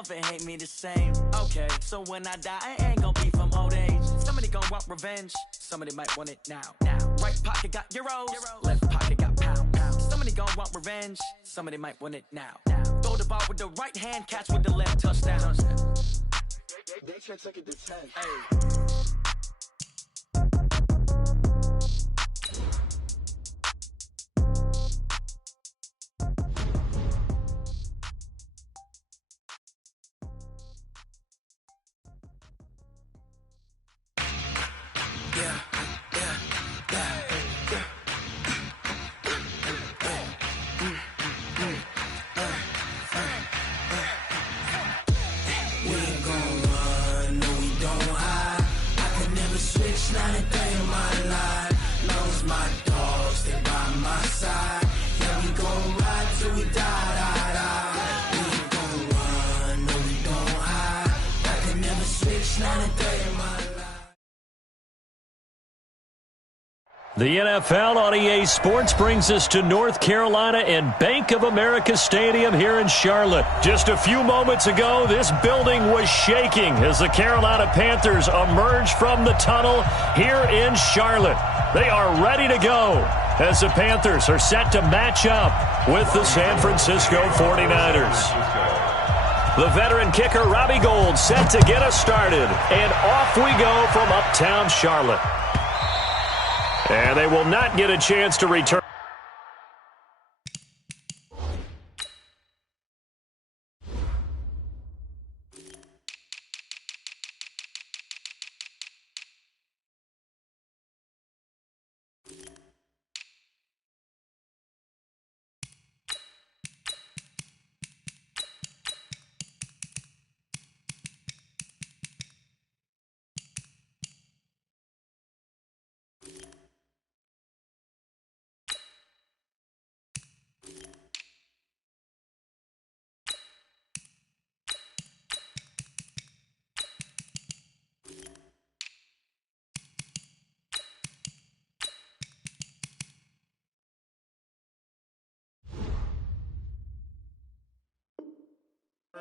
love and hate me the same. Okay, so when I die, I ain't gonna be from old age. Somebody gonna want revenge, somebody might want it now. Right pocket got euros, left pocket got pound. Somebody gonna want revenge, somebody might want it now. Throw the ball with the right hand, catch with the left, touchdown. They took it to 10. Hey. Not a day in my life. Knows my dogs, they by my side. Yeah, we gon' ride till we die. We ain't gon' run, no, we don't hide. I can never switch, not a day in my life. The NFL on EA Sports brings us to North Carolina and Bank of America Stadium here in Charlotte. Just a few moments ago, this building was shaking as the Carolina Panthers emerged from the tunnel here in Charlotte. They are ready to go as the Panthers are set to match up with the San Francisco 49ers. The veteran kicker Robbie Gould set to get us started, and off we go from uptown Charlotte. And they will not get a chance to return.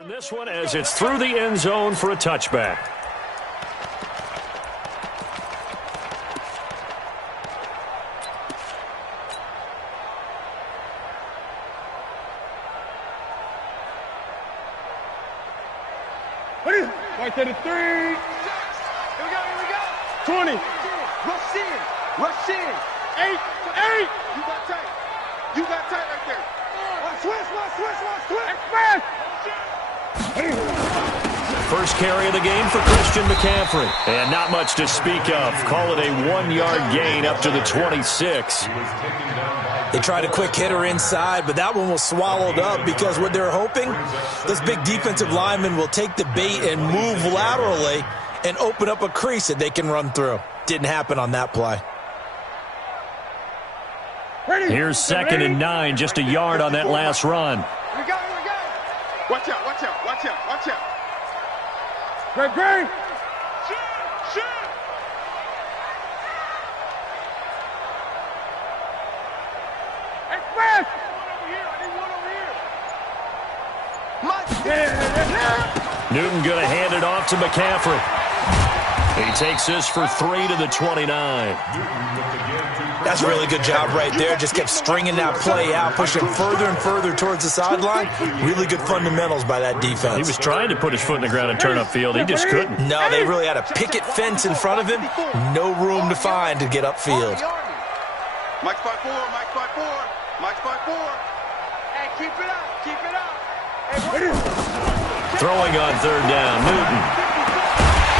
This one as it's through the end zone for a touchback. Right to the 3. Here we go. 20. Rush in. 8. You got tight right there. One switch. Express. First carry of the game for Christian McCaffrey. And not much to speak of. Call it a 1-yard gain up to the 26. They tried a quick hitter inside, but that one was swallowed up because what they're hoping, this big defensive lineman will take the bait and move laterally and open up a crease that they can run through. Didn't happen on that play. Here's 2nd and 9, just a yard on that last run. Here we go. Watch out. Great. Shoot. Express. Newton going to hand it off to McCaffrey. He takes this for 3 to the 29. That's a really good job right there. Just kept stringing that play out, pushing further and further towards the sideline. Really good fundamentals by that defense. He was trying to put his foot in the ground and turn upfield. He just couldn't. No, they really had a picket fence in front of him. No room to find to get upfield. Mike's 5-4. Hey, keep it up. Hey, throwing on 3rd down, Newton.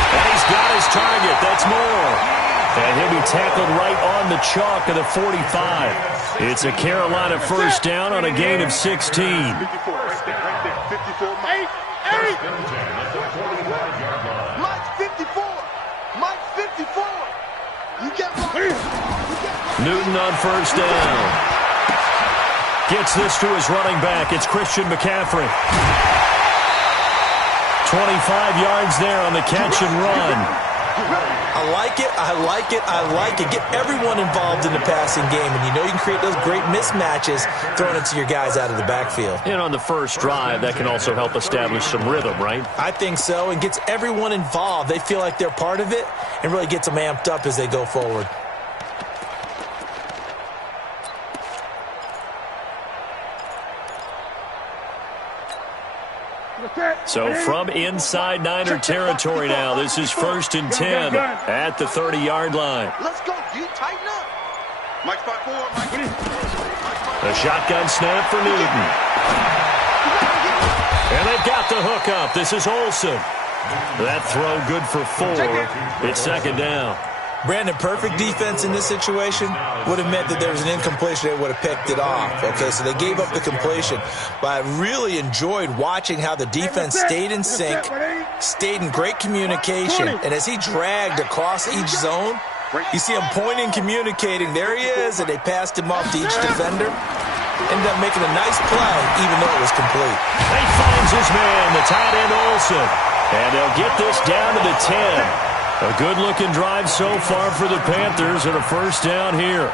And he's got his target. That's more. And he'll be tackled right on the chalk of the 45. It's a Carolina first down on a gain of 16. 54 right there. 54. Mike 54. You get one. Newton on first down. Gets this to his running back. It's Christian McCaffrey. 25 yards there on the catch and run. I like it, I like it, I like it. Get everyone involved in the passing game, and you know you can create those great mismatches throwing it to your guys out of the backfield. And on the first drive, that can also help establish some rhythm, right? I think so, and gets everyone involved. They feel like they're part of it and really gets them amped up as they go forward. So from inside Niner territory now, this is 1st and 10 at the 30-yard line. Let's go. You tighten up. Mike, spot forward. A shotgun snap for Newton. And they've got the hook up. This is Olsen. That throw good for 4. It's 2nd down. Brandon, perfect defense in this situation would have meant that there was an incompletion. They would have picked it off. Okay, so they gave up the completion. But I really enjoyed watching how the defense stayed in sync, stayed in great communication. And as he dragged across each zone, you see him pointing, communicating. There he is, and they passed him off to each defender. Ended up making a nice play, even though it was complete. He finds his man, the tight end Olsen. And they'll get this down to the 10. A good-looking drive so far for the Panthers and a 1st down here.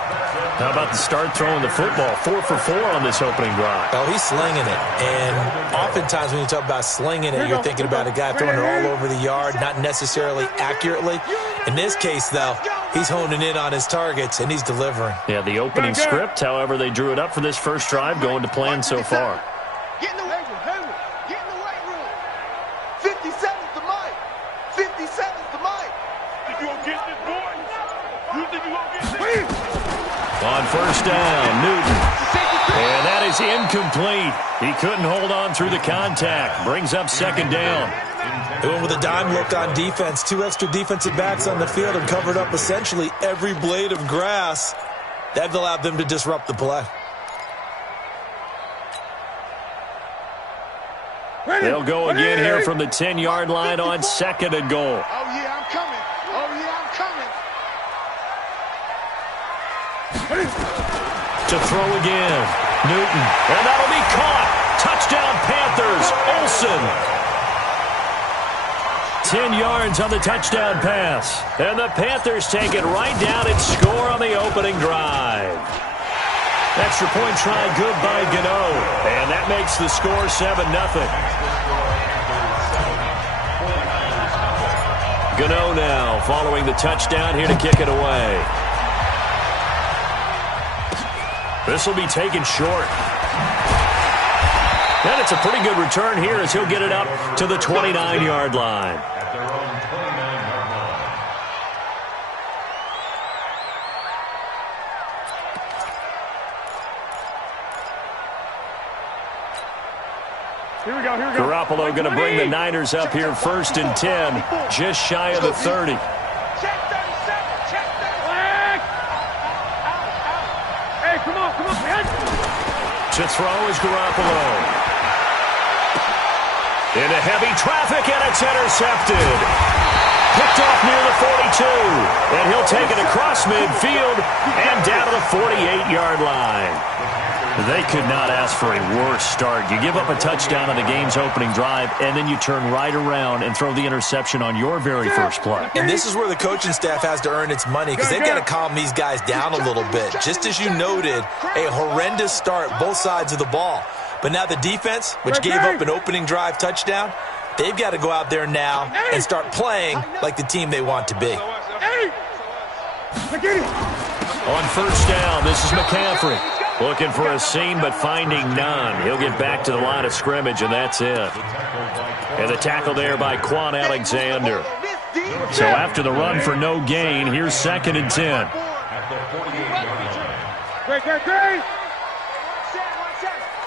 How about the start throwing the football? 4 for 4 on this opening drive. Oh, he's slinging it. And oftentimes when you talk about slinging it, you're thinking about a guy throwing it all over the yard, not necessarily accurately. In this case, though, he's honing in on his targets, and he's delivering. Yeah, the opening script, however, they drew it up for this first drive, going to plan so far. Get in the weight room. Get in the weight room. 57's the mic. 57's the mic. Think you gonna get this, boy? You think you gonna get this? On 1st down, Newton. And that is incomplete. He couldn't hold on through the contact. Brings up 2nd down. They went with a dime look on defense. 2 extra defensive backs on the field and covered up essentially every blade of grass. That allowed them to disrupt the play. They'll go again here from the 10-yard line on 2nd and goal. Oh, yeah, I'm coming. Oh, yeah, I'm coming. To throw again, Newton. And that'll be caught. Touchdown Panthers, Olsen. 10 yards on the touchdown pass. And the Panthers take it right down and score on the opening drive. Extra point try good by Gano. And that makes the score 7-0. Gano now following the touchdown here to kick it away. This will be taken short. And it's a pretty good return here as he'll get it up to the 29-yard line. Here we go. Garoppolo going to bring the Niners up here 1st and 10, just shy of the 30. Check 37. Check 37. Hey, come on. To throw is Garoppolo. Into heavy traffic, and it's intercepted. Picked off near the 42. And he'll take it across midfield and down to the 48-yard line. They could not ask for a worse start. You give up a touchdown on the game's opening drive, and then you turn right around and throw the interception on your very first play. And this is where the coaching staff has to earn its money because they've got to calm these guys down a little bit. Just as you noted, a horrendous start, both sides of the ball. But now the defense, which gave up an opening drive touchdown, they've got to go out there now and start playing like the team they want to be. On 1st down, this is McCaffrey. Looking for a seam, but finding none. He'll get back to the line of scrimmage, and that's it. And the tackle there by Quan Alexander. So after the run for no gain, here's 2nd and 10. Great.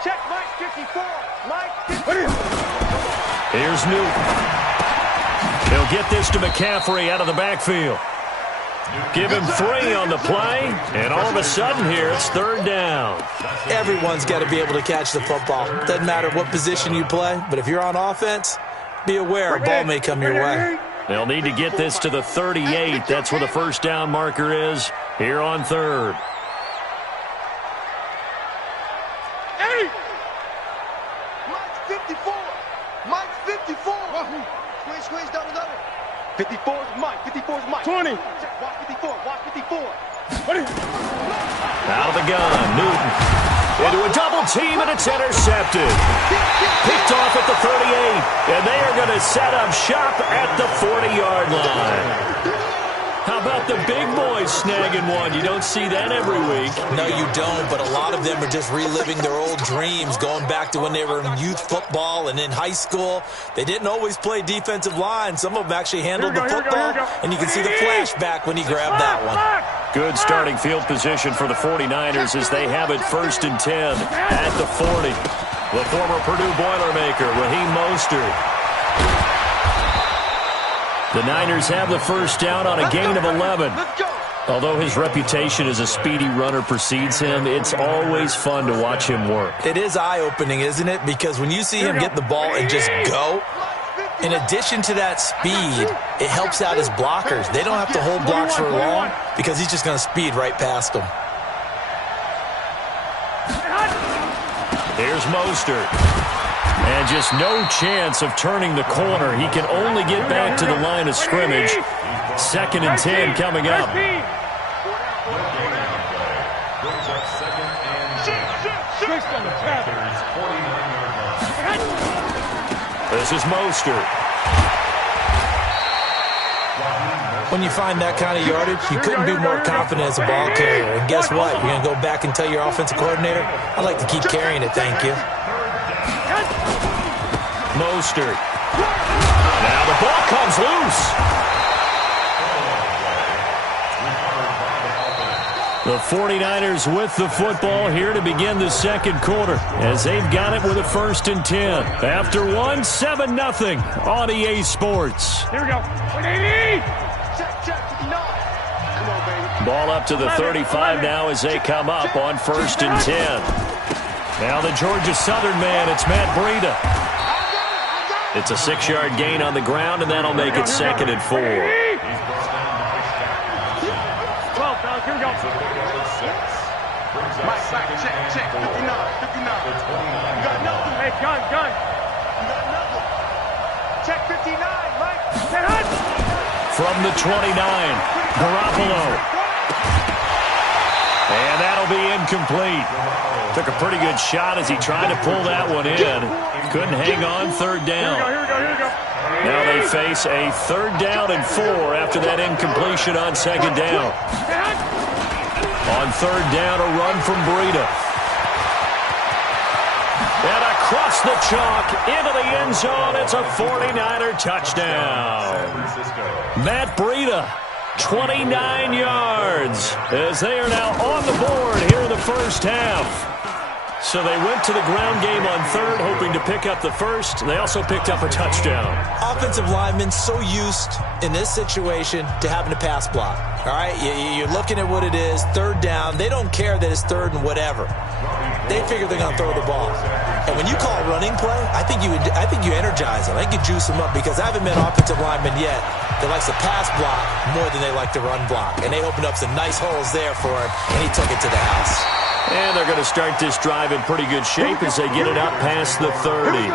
Check Mike 54. Mike 54. Here's Newton. He'll get this to McCaffrey out of the backfield. Give him 3 on the play, and all of a sudden here, it's 3rd down. Everyone's got to be able to catch the football. Doesn't matter what position you play, but if you're on offense, be aware a ball may come your way. They'll need to get this to the 38. That's where the 1st down marker is here on 3rd. Mike's 54. Mike's 54. Squeeze down the double. 54 is Mike. 54 is Mike. 20. Watch 54. Watch 54. Out of the gun, Newton. Into a double team, and it's intercepted. Picked off at the 38, and they are going to set up shop at the 40-yard line. How about the big boys snagging one? You don't see that every week. No, you don't, but a lot of them are just reliving their old dreams, going back to when they were in youth football and in high school. They didn't always play defensive line. Some of them actually handled the football, and you can see the flashback when he grabbed that one. Good starting field position for the 49ers as they have it 1st and 10 at the 40. The former Purdue Boilermaker, Raheem Mostert. The Niners have the first down on a gain of 11. Although his reputation as a speedy runner precedes him, it's always fun to watch him work. It is eye-opening, isn't it? Because when you see him get the ball and just go, in addition to that speed, it helps out his blockers. They don't have to hold blocks for long because he's just going to speed right past them. Here's Mostert. And just no chance of turning the corner. He can only get back to the line of scrimmage. 2nd and 10 coming up. This is Mostert. When you find that kind of yardage, you couldn't be more confident as a ball carrier. And guess what? You're going to go back and tell your offensive coordinator, I'd like to keep carrying it, thank you. Mostert. Now the ball comes loose. The 49ers with the football here to begin the second quarter as they've got it with a 1st and 10. After one, 7-0 on EA Sports. Here we go. 180. Check. Come on, baby. Ball up to the 35 now as they come up on 1st and 10. Now the Georgia Southern man, it's Matt Breida. It's a 6-yard gain on the ground, and that'll make it 2nd and 4. 12, fellas, here we go. Mike, check. 59. You got nothing. Hey, gun. You got nothing. Check 59, Mike. From the 29, Garoppolo. And that'll be incomplete. Took a pretty good shot as he tried to pull that one in. Couldn't hang on, 3rd down. Here we go. Now they face a 3rd down and 4 after that incompletion on 2nd down. On 3rd down, a run from Breida. And across the chalk into the end zone, it's a 49er touchdown. Matt Breida, 29 yards, as they are now on the board here in the first half. So they went to the ground game on 3rd, hoping to pick up the 1st. They also picked up a touchdown. Offensive linemen so used in this situation to having to pass block. All right, you're looking at what it is, 3rd down. They don't care that it's 3rd and whatever. They figure they're going to throw the ball. And when you call running play, I think you energize them. I think you juice them up because I haven't met an offensive lineman yet that likes to pass block more than they like to run block. And they opened up some nice holes there for him, and he took it to the house. And they're going to start this drive in pretty good shape as they get it up past the 30.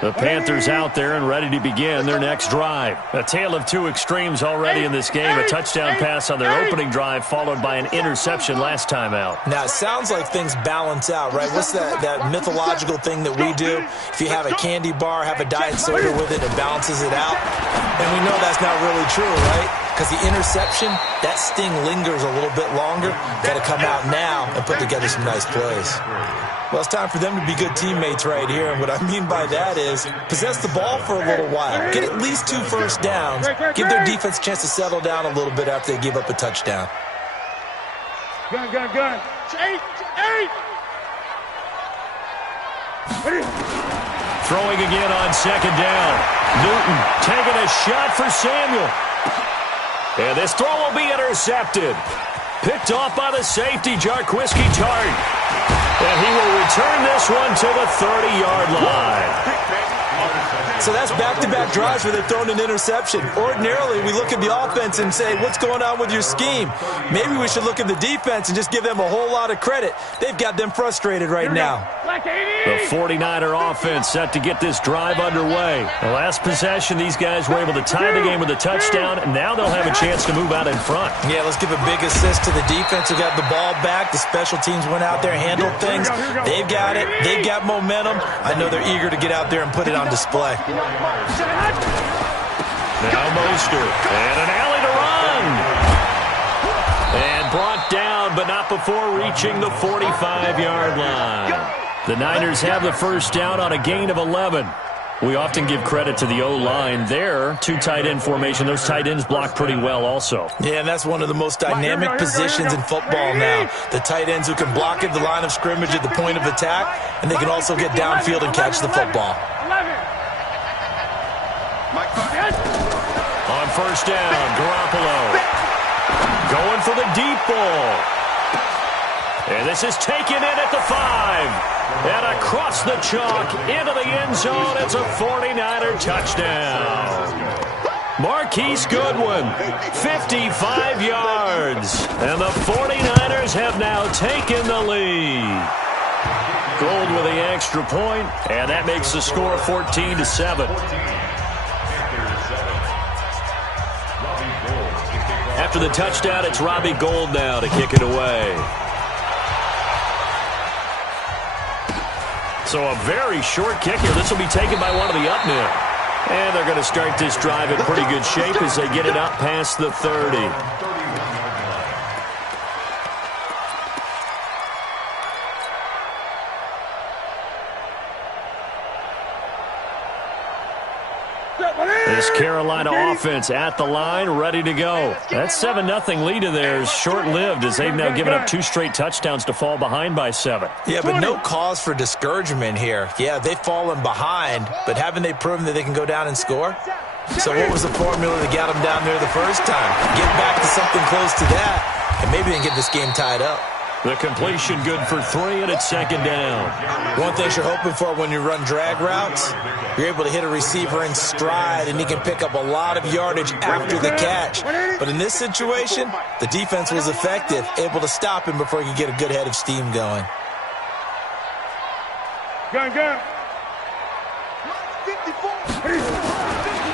The Panthers out there and ready to begin their next drive. A tale of two extremes already in this game. A touchdown pass on their opening drive followed by an interception last time out. Now, it sounds like things balance out, right? What's that mythological thing that we do? If you have a candy bar, have a diet soda with it, it balances it out. And we know that's not really true, right? Because the interception, that sting lingers a little bit longer. Got to come out now and put together some nice plays. Well, it's time for them to be good teammates right here. And what I mean by that is possess the ball for a little while. Get at least 2 first downs. Give their defense a chance to settle down a little bit after they give up a touchdown. Gun. 8. Throwing again on 2nd down. Newton taking a shot for Samuel. And this throw will be intercepted. Picked off by the safety, Jarquiski Tart. And he will return this one to the 30-yard line. So that's back-to-back drives where they've thrown an interception. Ordinarily, we look at the offense and say, what's going on with your scheme? Maybe we should look at the defense and just give them a whole lot of credit. They've got them frustrated right now. The 49er offense set to get this drive underway. The last possession, these guys were able to tie the game with a touchdown, and now they'll have a chance to move out in front. Yeah, let's give a big assist to the defense who got the ball back. The special teams went out there, handled things. They've got it. They've got momentum. I know they're eager to get out there and put it on display. Now Mostert, and an alley to run. And brought down, but not before reaching the 45-yard line. The Niners have the first down on a gain of 11. We often give credit to the O-line there. Two tight end formation. Those tight ends block pretty well also. Yeah, and that's one of the most dynamic positions in football now. The tight ends who can block at the line of scrimmage at the point of attack, and they can also get downfield and catch the football. On first down, Garoppolo going for the deep ball. And this is taken in at the 5. And across the chalk into the end zone. It's a 49er touchdown. Marquise Goodwin, 55 yards. And the 49ers have now taken the lead. Gold with the extra point, and that makes the score 14-7. After the touchdown, it's Robbie Gould now to kick it away. So a very short kick here. This will be taken by one of the up men. And they're going to start this drive in pretty good shape as they get it up past the 30. This Carolina offense at the line, ready to go. That 7-0 lead of theirs short-lived as they've now given up 2 straight touchdowns to fall behind by 7. Yeah, but no cause for discouragement here. Yeah, they've fallen behind, but haven't they proven that they can go down and score? So what was the formula that got them down there the first time? Get back to something close to that, and maybe they can get this game tied up. The completion good for 3, and it's second down. One thing you're hoping for when you run drag routes, you're able to hit a receiver in stride, and he can pick up a lot of yardage after the catch. But in this situation, the defense was effective, able to stop him before he could get a good head of steam going.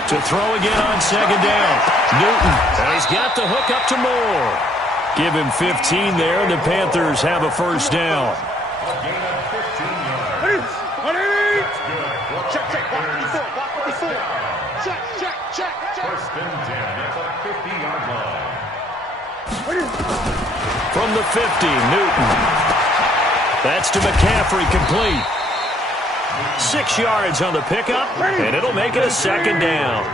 To throw again on second down. Newton, and he's got the hook up to Moore. Give him 15 there, and the Panthers have a first down. From the 50, Newton. That's to McCaffrey, complete. 6 yards on the pickup, and it'll make it a second down.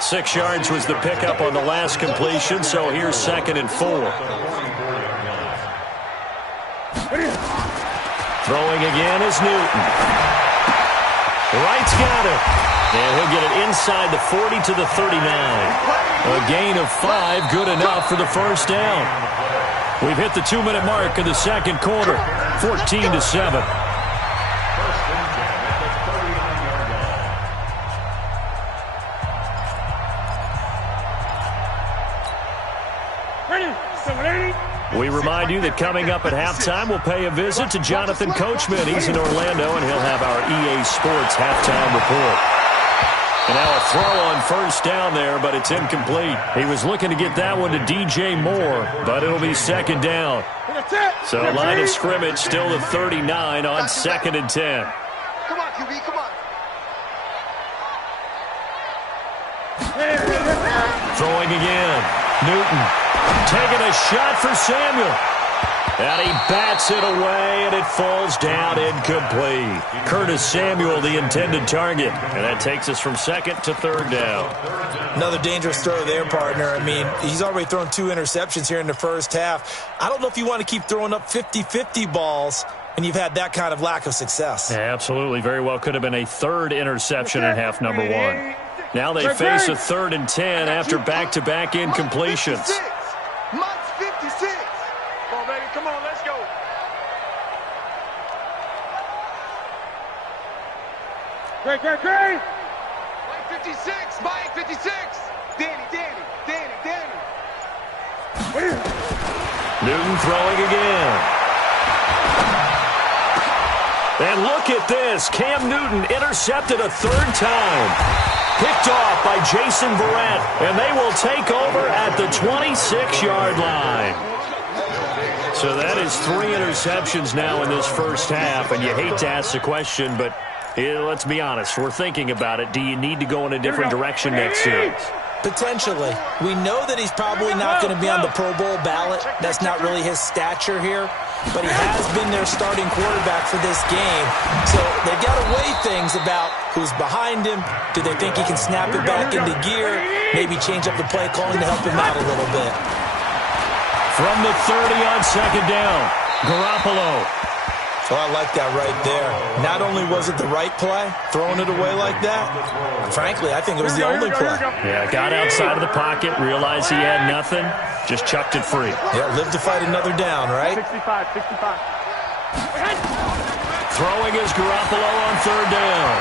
6 yards was the pickup on the last completion, so here's 2nd and 4. Throwing again is Newton. Wright's got it. And he'll get it inside the 40 to the 39. A gain of 5, good enough for the first down. We've hit the 2-minute mark of the second quarter, 14-7. We remind you that coming up at halftime, we'll pay a visit to Jonathan Coachman. He's in Orlando, and he'll have our EA Sports halftime report. And now a throw on first down there, but it's incomplete. He was looking to get that one to DJ Moore, but it'll be second down. So line of scrimmage still to 39 on 2nd and 10. Come on, QB, come on. Throwing again. Newton taking a shot for Samuel. And he bats it away, and it falls down incomplete. Curtis Samuel, the intended target. And that takes us from 2nd to 3rd down. Another dangerous throw there, partner. I mean, he's already thrown 2 interceptions here in the first half. I don't know if you want to keep throwing up 50-50 balls when you've had that kind of lack of success. Yeah, absolutely. Very well could have been a 3rd interception in half number 1. Now they face a 3rd and 10 after back-to-back incompletions. Mike's 56. Come on, baby. Come on, let's go. Great. Mike 56, Mike 56. Danny. Newton throwing again. And look at this. Cam Newton intercepted a third time. Picked off by Jason Verrett. And they will take over at the 26-yard line. So that is 3 interceptions now in this first half. And you hate to ask the question, but let's be honest. We're thinking about it. Do you need to go in a different direction next series? Potentially. We know that he's probably not going to be on the Pro Bowl ballot. That's not really his stature here. But he has been their starting quarterback for this game. So they've got to weigh things about who's behind him. Do they think he can snap it back into gear? Maybe change up the play calling to help him out a little bit. From the 30 on second down, Garoppolo. Well, I like that right there. Not only was it the right play, throwing it away like that, frankly, I think it was the only play. Yeah, got outside of the pocket, realized he had nothing, just chucked it free. Yeah, live to fight another down, right? 65. Throwing is Garoppolo on third down.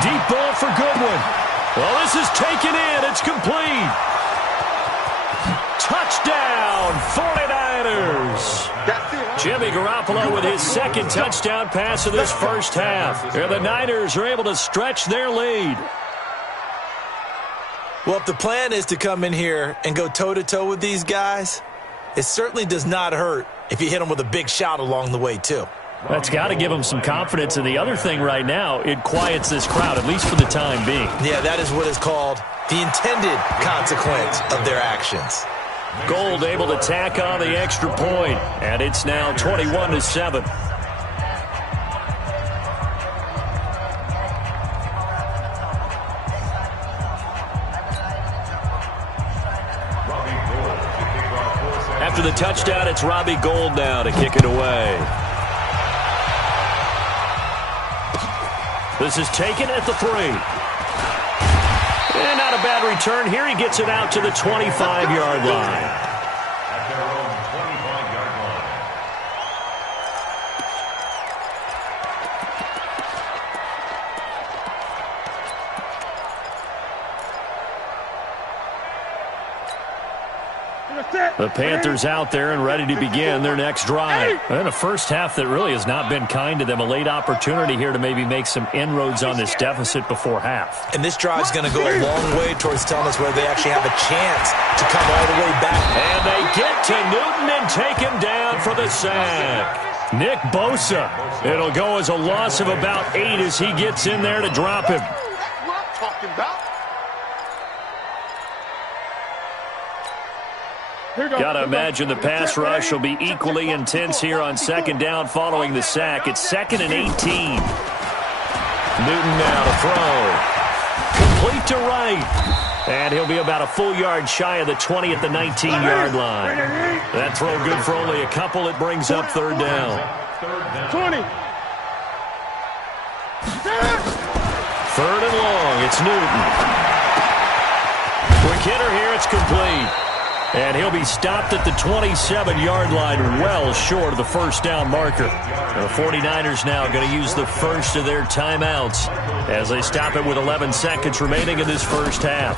Deep ball for Goodwin. Well, this is taken in. It's complete. Touchdown, 49ers. Jimmy Garoppolo with his second touchdown pass of this first half. And the Niners are able to stretch their lead. Well, if the plan is to come in here and go toe-to-toe with these guys, it certainly does not hurt if you hit them with a big shot along the way, too. That's got to give them some confidence. And the other thing right now, it quiets this crowd, at least for the time being. Yeah, that is what is called the intended consequence of their actions. Gold able to tack on the extra point, and it's now 21-7. After the touchdown, it's Robbie Gould now to kick it away. This is taken at the 3. And not a bad return here. He gets it out to the 25-yard line. At their own 25-yard line. The Panthers out there and ready to begin their next drive. And a first half that really has not been kind to them. A late opportunity here to maybe make some inroads on this deficit before half. And this drive is going to go a long way towards telling us whether they actually have a chance to come all the way back. And they get to Newton and take him down for the sack. Nick Bosa. It'll go as a loss of about 8 as he gets in there to drop him. That's what I'm talking about. Got to imagine the pass rush will be equally intense here on second down following the sack. It's 2nd and 18. Newton now to throw. Complete to right. And he'll be about a full yard shy of the 20 at the 19-yard line. That throw good for only a couple. It brings up third down. 20. Third and long. It's Newton. Quick hitter here. It's complete. And he'll be stopped at the 27-yard line, well short of the first down marker. The 49ers now going to use the first of their timeouts as they stop it with 11 seconds remaining in this first half.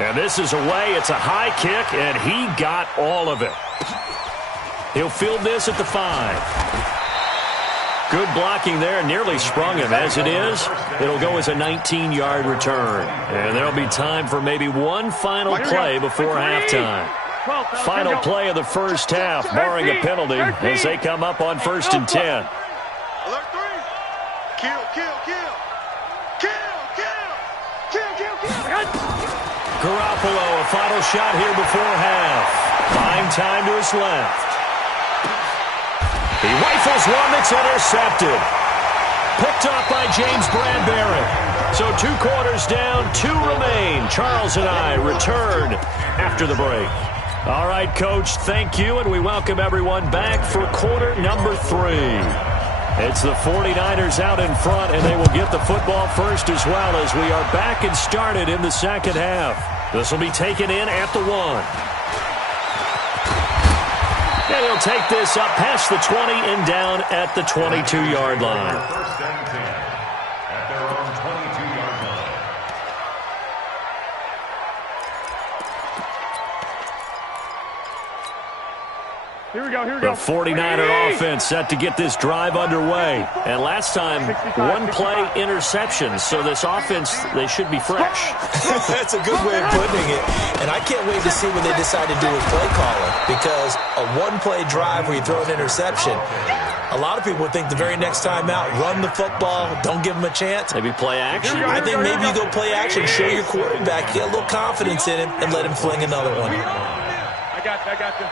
And this is away. It's a high kick, and he got all of it. He'll field this at the 5. Good blocking there, nearly sprung him. As it is, it'll go as a 19-yard return. And there'll be time for maybe one final play before halftime. Final play of the first half, barring a penalty, as they come up on 1st and 10. Alert 3. Kill. Garoppolo, a final shot here before half. Buying time to his left. He rifles one that's intercepted. Picked up by James Bradbury. So 2 quarters down, 2 remain. Charles and I return after the break. All right, Coach, thank you, and we welcome everyone back for quarter number 3. It's the 49ers out in front, and they will get the football first as well as we are back and started in the second half. This will be taken in at the 1. And he'll take this up past the 20 and down at the 22-yard line. First and 10 at their own Here we go. The 49er offense set to get this drive underway. And last time, one-play interception. So this offense, they should be fresh. That's a good way of putting it. And I can't wait to see what they decide to do with play calling. Because a one-play drive where you throw an interception, a lot of people would think the very next time out, run the football, don't give them a chance. Maybe play action. I think maybe you go play action, show your quarterback, get a little confidence in him, and let him fling another one. I got you.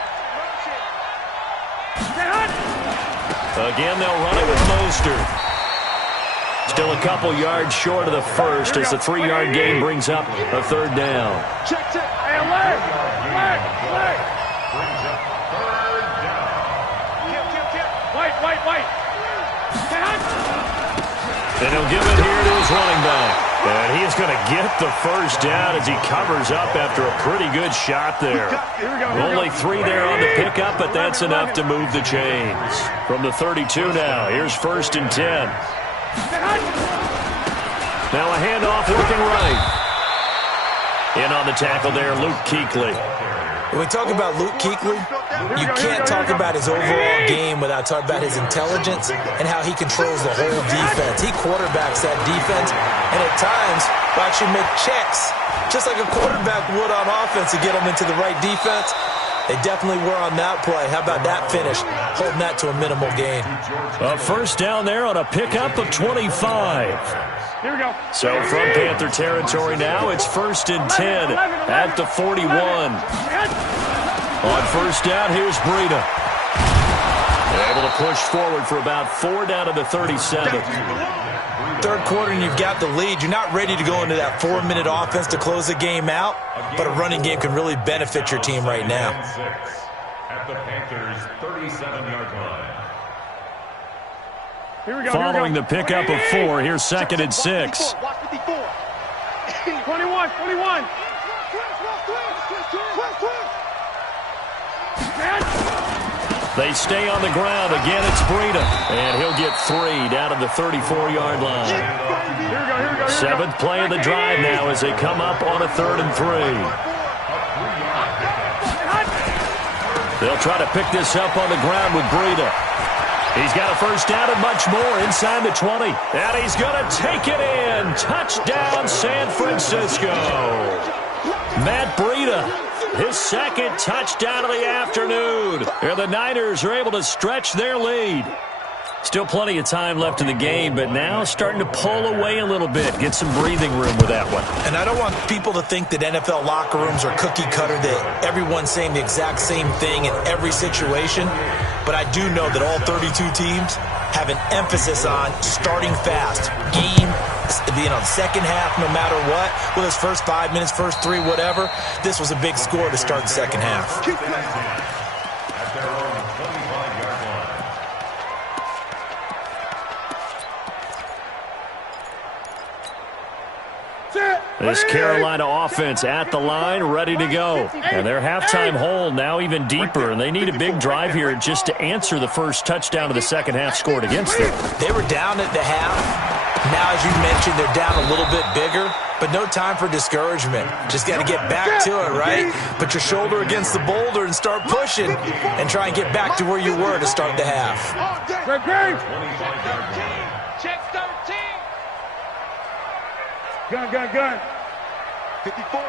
Again, they'll run it with Mostert. Still a couple yards short of the first as the 3-yard gain brings up a third down. Check. Hey, leg. Brings up third down. White. And he'll give it here to his running back. And he's going to get the first down as he covers up after a pretty good shot there. Only 3 there on the pickup, but that's enough to move the chains. From the 32 now, here's 1st and 10. Now a handoff working right. In on the tackle there, Luke Kuechly. When we talk about Luke Kuechly, you can't talk about his overall game without talking about his intelligence and how he controls the whole defense. He quarterbacks that defense, and at times will actually make checks, just like a quarterback would on offense to get them into the right defense. They definitely were on that play. How about that finish? Holding that to a minimal gain. A first down there on a pickup of 25. Here we go. So from Panther territory now, it's 1st and 10 at the 41. On first down, here's Breida. Able to push forward for about 4 down to the 37. Third quarter and you've got the lead. You're not ready to go into that 4-minute offense to close the game out, but a running game can really benefit your team right now. At the Panthers' 37-yard line. Following the pickup of 4, here's 2nd and 6. 21. They stay on the ground. Again, it's Breida. And he'll get 3 down to the 34-yard line. 7th play of the drive now as they come up on a 3rd and 3. They'll try to pick this up on the ground with Breida. He's got a first down and much more inside the 20. And he's going to take it in. Touchdown, San Francisco. Matt Breida, his 2nd touchdown of the afternoon. And the Niners are able to stretch their lead. Still plenty of time left in the game, but now starting to pull away a little bit. Get some breathing room with that one. And I don't want people to think that NFL locker rooms are cookie cutter, that everyone's saying the exact same thing in every situation. But I do know that all 32 teams have an emphasis on starting fast. Game, second half, no matter what. Whether it's first 5 minutes, first 3, whatever. This was a big score to start the second half. At their own 25-yard line. This Carolina offense at the line, ready to go. And their halftime hole now even deeper, and they need a big drive here just to answer the first touchdown of the second half scored against them. They were down at the half. Now, as you mentioned, they're down a little bit bigger, but no time for discouragement. Just got to get back to it, right? Put your shoulder against the boulder and start pushing and try and get back to where you were to start the half. Check 13. Gun. 54.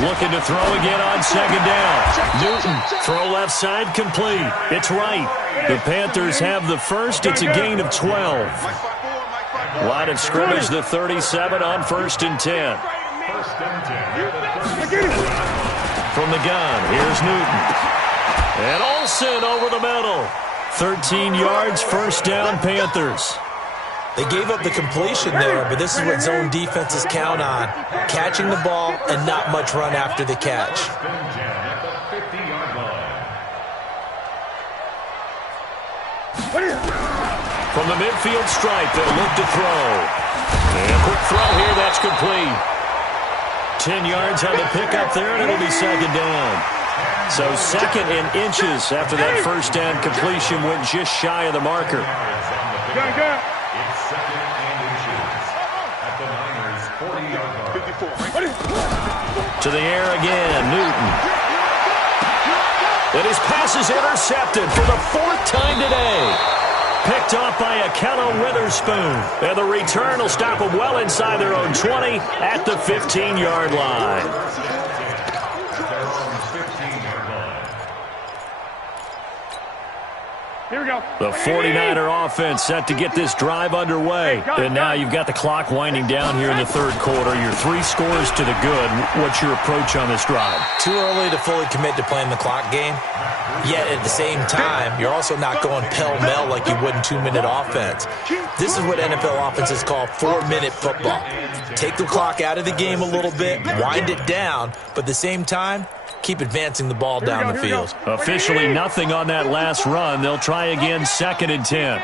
Looking to throw again on second down. Newton, throw left side, complete. It's right. The Panthers have the first. It's a gain of 12. Line of scrimmage, the 37 on 1st and 10. From the gun, here's Newton. And Olsen over the middle. 13 yards, first down, Panthers. They gave up the completion there, but this is what zone defenses count on. Catching the ball and not much run after the catch. From the midfield stripe, they'll look to throw. And a quick throw here, that's complete. 10 yards on the pickup there, and it'll be second down. So 2nd and inches after that first down completion went just shy of the marker. Gun. It's 2nd and inches at the Niners' 40-yard line. To the air again, Newton. And his pass is intercepted for the 4th time today. Picked off by Akello Witherspoon. And the return will stop them well inside their own 20 at the 15-yard line. Here we go. The 49er offense set to get this drive underway. And now you've got the clock winding down here in the 3rd quarter. Your 3 scores to the good. What's your approach on this drive? Too early to fully commit to playing the clock game. Yet at the same time, you're also not going pell-mell like you would in 2-minute offense. This is what NFL offenses call 4-minute football. Take the clock out of the game a little bit, wind it down, but at the same time, keep advancing the ball down the field. Officially nothing on that last run. They'll try again, 2nd and 10.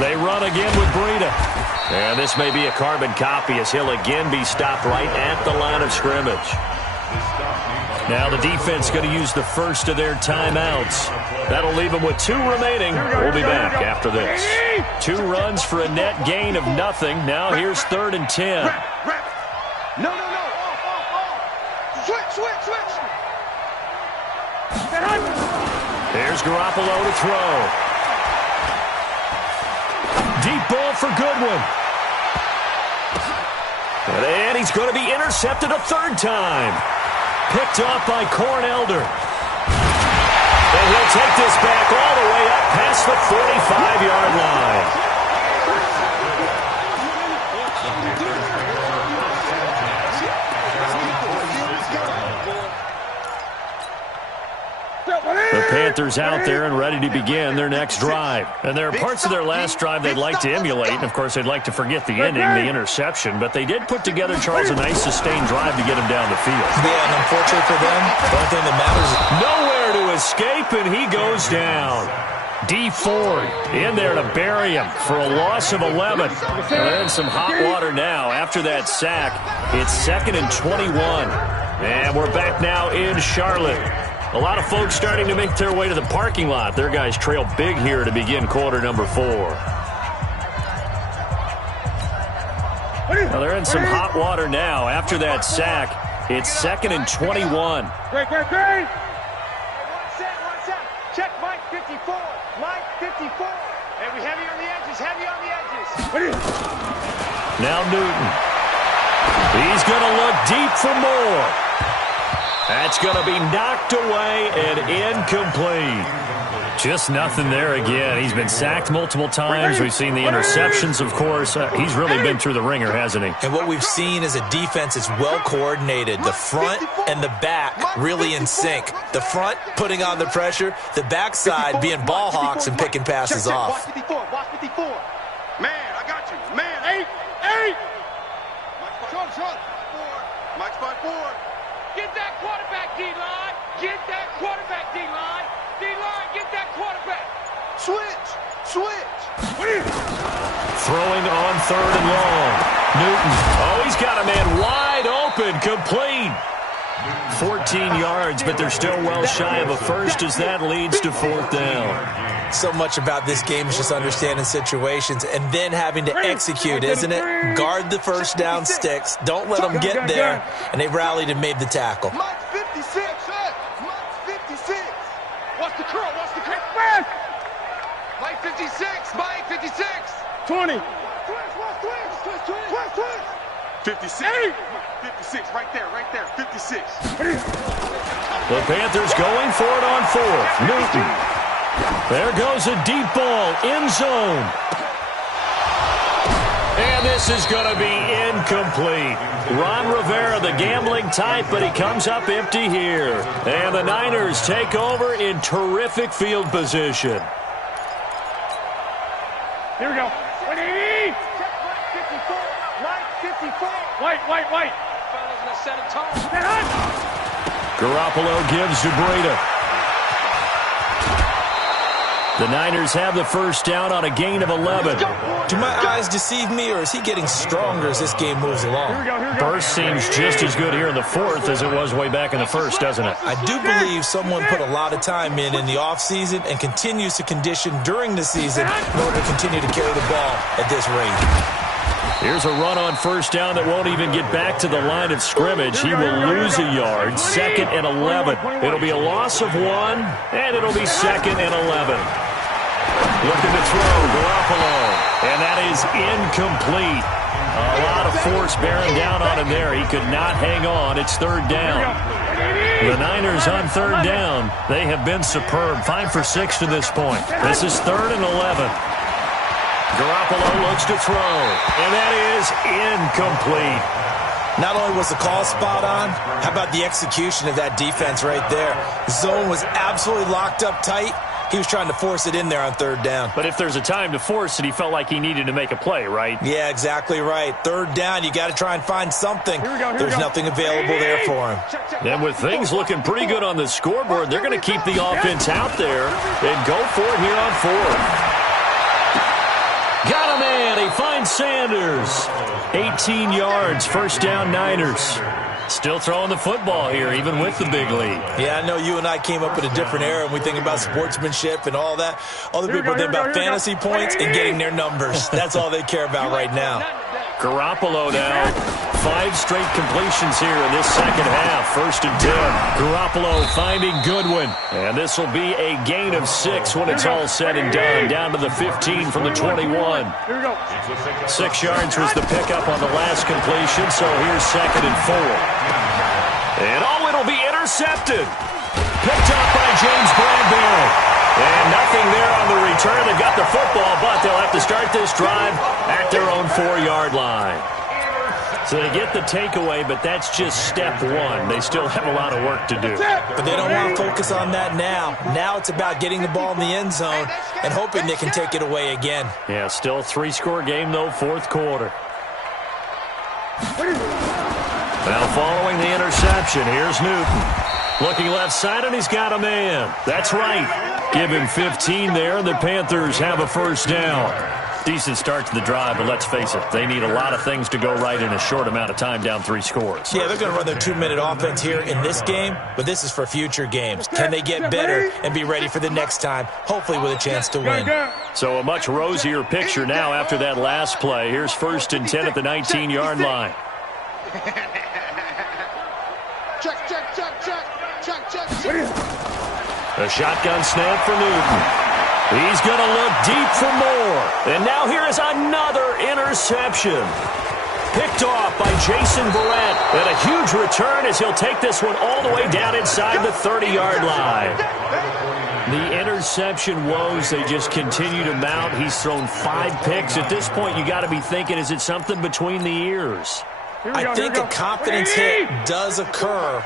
They run again with Breida. And this may be a carbon copy as he'll again be stopped right at the line of scrimmage. Now the defense going to use the first of their timeouts. That'll leave them with 2 remaining. We'll be back after this. 2 runs for a net gain of nothing. Now here's 3rd and 10. No. Switch. Here's Garoppolo to throw. Deep ball for Goodwin. And he's going to be intercepted a 3rd time. Picked off by Corn Elder. And he'll take this back all the way up past the 45-yard line. The Panthers out there and ready to begin their next drive. And there are parts of their last drive they'd like to emulate. And, of course, they'd like to forget the ending, the interception. But they did put together, Charles, a nice sustained drive to get him down the field. Yeah, and unfortunately for them, the only thing that matters is nowhere to escape, and he goes down. D. Ford in there to bury him for a loss of 11. They're in some hot water now. After that sack, it's 2nd and 21. And we're back now in Charlotte. A lot of folks starting to make their way to the parking lot. Their guys trail big here to begin quarter number 4. Now they're in some hot water now. After that sack, it's 2nd and 21. Great. One set. Check Mike 54. Mike 54. Hey, we heavy on the edges. Now Newton. He's going to look deep for more. That's going to be knocked away and incomplete. Just nothing there again. He's been sacked multiple times. We've seen the interceptions, of course. He's really been through the ringer, hasn't he? And what we've seen is a defense that's well coordinated. The front and the back really in sync. The front putting on the pressure. The backside being ball hawks and picking passes off. Watch 54. Man, I got you. Man, 8. Mike's by 4. Get that quarterback, D-line. Get that quarterback, D-line. D-line, get that quarterback. Switch. Throwing on 3rd and long. Newton. Oh, he's got a man wide open. Complete. 14 yards, but they're still well shy of a first as that leads to 4th down. So much about this game is just understanding situations and then having to execute, isn't it? Guard the first down sticks. Don't let them get there. And they rallied and made the tackle. Mike 56. Watch the curl. Mike 56. 20. Twist. 56. 56, right there. 56. The Panthers going for it on 4th. Newton. There goes a deep ball, end zone. And this is going to be incomplete. Ron Rivera, the gambling type, but he comes up empty here. And the Niners take over in terrific field position. Here we go. 180. Mike 54. White. Fellas, let's set a tone. Garoppolo gives to Breida. The Niners have the first down on a gain of 11. Do my eyes deceive me, or is he getting stronger as this game moves along? Burst seems just as good here in the 4th as it was way back in the 1st, doesn't it? I do believe someone put a lot of time in the offseason and continues to condition during the season in order to continue to carry the ball at this rate. Here's a run on first down that won't even get back to the line of scrimmage. He will lose a yard. 2nd and 11. It'll be a loss of 1, and it'll be 2nd and 11. Looking to throw, Garoppolo, and that is incomplete. A lot of force bearing down on him there. He could not hang on. It's 3rd down. The Niners on 3rd down. They have been superb. 5 for 6 to this point. This is 3rd and 11. Garoppolo looks to throw, and that is incomplete. Not only was the call spot on, how about the execution of that defense right there? Zone was absolutely locked up tight. He was trying to force it in there on 3rd down. But if there's a time to force it, he felt like he needed to make a play, right? Yeah, exactly right. 3rd down, you got to try and find something. There's nothing available there for him. And with things looking pretty good on the scoreboard, they're going to keep the offense out there and go for it here on 4th. Got a man. He finds Sanders. 18 yards. 1st down, Niners. Still throwing the football here, even with the big lead. Yeah, I know you and I came up in a different era, and we think about sportsmanship and all that. Other people think about fantasy points and getting their numbers. That's all they care about right now. Garoppolo now. 5 straight completions here in this second half. 1st and 10. Garoppolo finding Goodwin. And this will be a gain of 6 when it's all said and done. Down to the 15 from the 21. 6 yards was the pickup on the last completion, so here's 2nd and 4. And it'll be intercepted. Picked up by James Bradbury. And nothing there on the return. They've got the football, but they'll have to start this drive at their own 4-yard line. So they get the takeaway, but that's just step 1. They still have a lot of work to do. But they don't want to focus on that now. Now it's about getting the ball in the end zone and hoping they can take it away again. Yeah, still 3-score game, though, 4th quarter. Now following the interception, here's Newton. Looking left side, and he's got a man. That's right. Give him 15 there, and the Panthers have a 1st down. Decent start to the drive, but let's face it, they need a lot of things to go right in a short amount of time, down 3 scores. Yeah, they're going to run their 2-minute offense here in this game, but this is for future games. Can they get better and be ready for the next time, hopefully with a chance to win? So a much rosier picture now after that last play. Here's 1st and 10 at the 19-yard line. A shotgun snap for Newton. He's going to look deep for more. And now here is another interception. Picked off by Jason Verrett. And a huge return as he'll take this one all the way down inside the 30-yard line. The interception woes, they just continue to mount. He's thrown 5 picks. At this point, you got to be thinking, is it something between the ears? I think a confidence hit does occur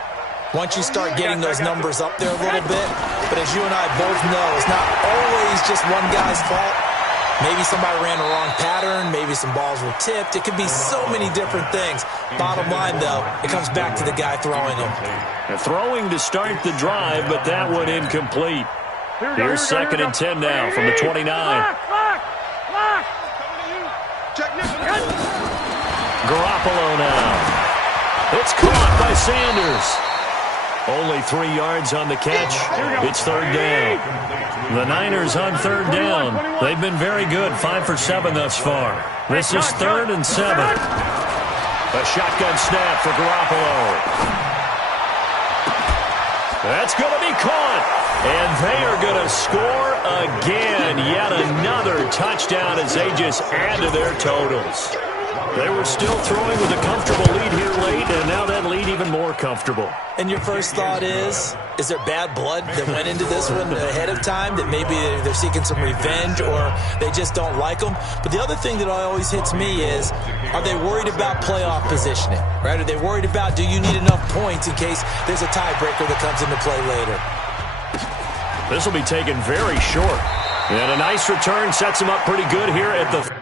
once you start getting those numbers up there a little bit. But as you and I both know, it's not always just one guy's fault. Maybe somebody ran the wrong pattern. Maybe some balls were tipped. It could be so many different things. Bottom line, though, it comes back to the guy throwing them. Throwing to start the drive, but that one incomplete. Here's 2nd and 10 now from the 29. Garoppolo now. It's caught by Sanders. Only 3 yards on the catch. It's 3rd down. The Niners on 3rd down. They've been very good, 5 for 7 thus far. This is 3rd and 7. A shotgun snap for Garoppolo. That's going to be caught. And they are going to score again. Yet another touchdown as they just add to their totals. They were still throwing with a comfortable lead here late, and now that lead even more comfortable. And your first thought is there bad blood that went into this one ahead of time, that maybe they're seeking some revenge or they just don't like them? But the other thing that always hits me is, are they worried about playoff positioning? Right? Are they worried about, do you need enough points in case there's a tiebreaker that comes into play later? This will be taken very short. And a nice return sets him up pretty good here at the...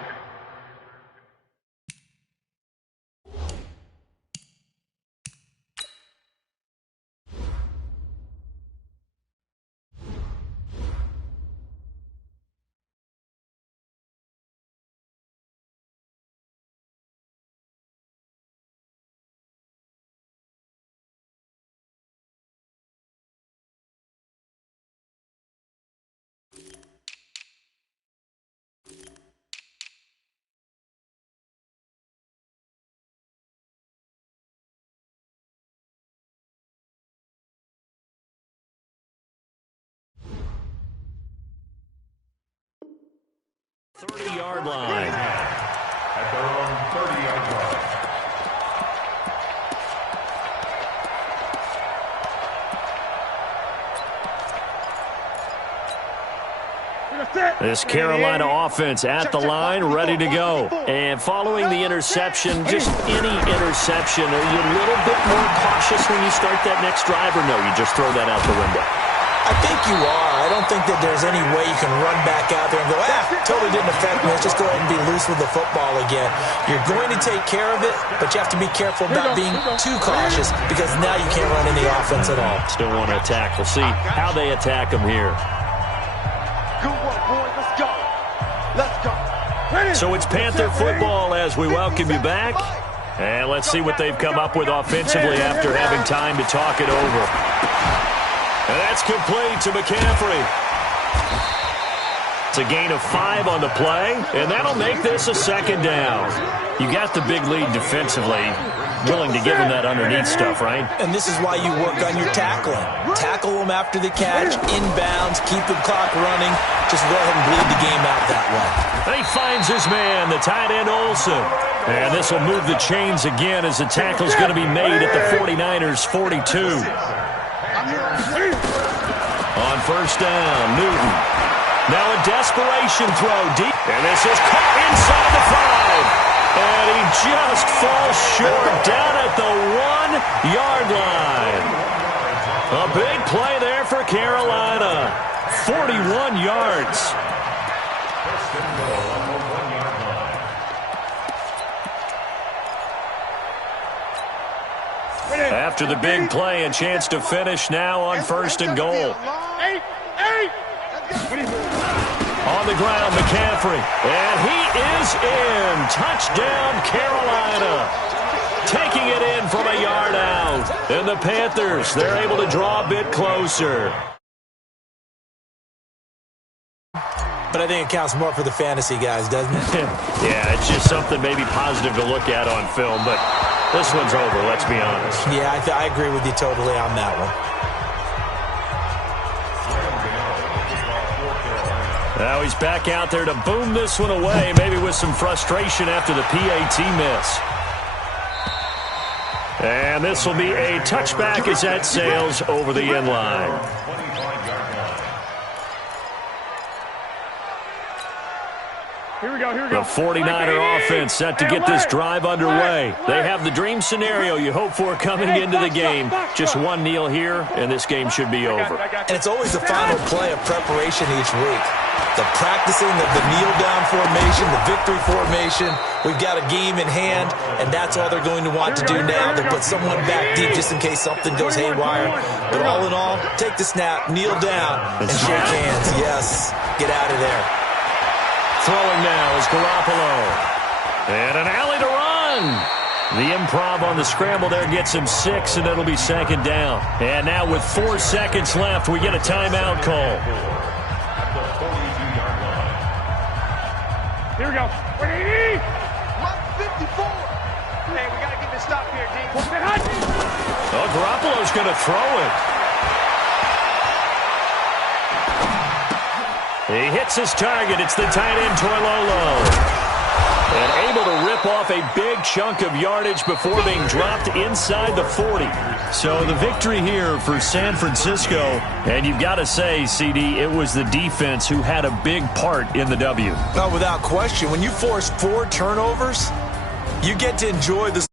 30-yard line. At their own 30-yard line. This Carolina offense at the line, ready to go. And following the interception, just any interception, are you a little bit more cautious when you start that next drive, or no, you just throw that out the window? I think you are. I don't think that there's any way you can run back out there and go, totally didn't affect me. Let's just go ahead and be loose with the football again. You're going to take care of it, but you have to be careful about being too cautious because now you can't run any offense at all. Still want to attack. We'll see how they attack them here. Good work, boys. Let's go. Let's go. So it's Panther football as we welcome you back. And let's see what they've come up with offensively after having time to talk it over. And that's complete to McCaffrey. It's a gain of 5 on the play, and that'll make this a second down. You got the big lead defensively. Willing to give him that underneath stuff, right? And this is why you work on your tackling. Tackle them after the catch, inbounds, keep the clock running. Just go ahead and bleed the game out that way. He finds his man, the tight end Olsen. And this will move the chains again as the tackle's going to be made at the 49ers' 42. On first down, Newton. Now a desperation throw deep. And this is caught inside the 5. And he just falls short down at the 1-yard line. A big play there for Carolina. 41 yards. After the big play, a chance to finish now on first and goal. On the ground, McCaffrey. And he is in. Touchdown, Carolina. Taking it in from a yard out. And the Panthers, they're able to draw a bit closer. But I think it counts more for the fantasy guys, doesn't it? Yeah, it's just something maybe positive to look at on film, but this one's over, let's be honest. Yeah, I agree with you totally on that one. Now he's back out there to boom this one away, maybe with some frustration after the PAT miss. And this will be a touchback as that sails over the end line. Here we go, here we go. The 49er offense set to get this drive underway. They have the dream scenario you hope for coming into the game. Just one kneel here, and this game should be over. And it's always the final play of preparation each week. The practicing of the kneel-down formation, the victory formation. We've got a game in hand, and that's all they're going to want to do now. They put someone back deep just in case something goes haywire. But all in all, take the snap, kneel down, and shake hands. Yes, get out of there. Throwing now is Garoppolo. And an alley to run. The improv on the scramble there gets him 6, and it'll be second down. And now with 4 seconds left, we get a timeout call. Here we go. 180. 154. Hey, we got to get this stop here, D. Oh, Garoppolo's going to throw it. He hits his target. It's the tight end, Torlolo. And able to rip off a big chunk of yardage before being dropped inside the 40. So the victory here for San Francisco. And you've got to say, CD, it was the defense who had a big part in the W. No, without question. When you force 4 turnovers, you get to enjoy the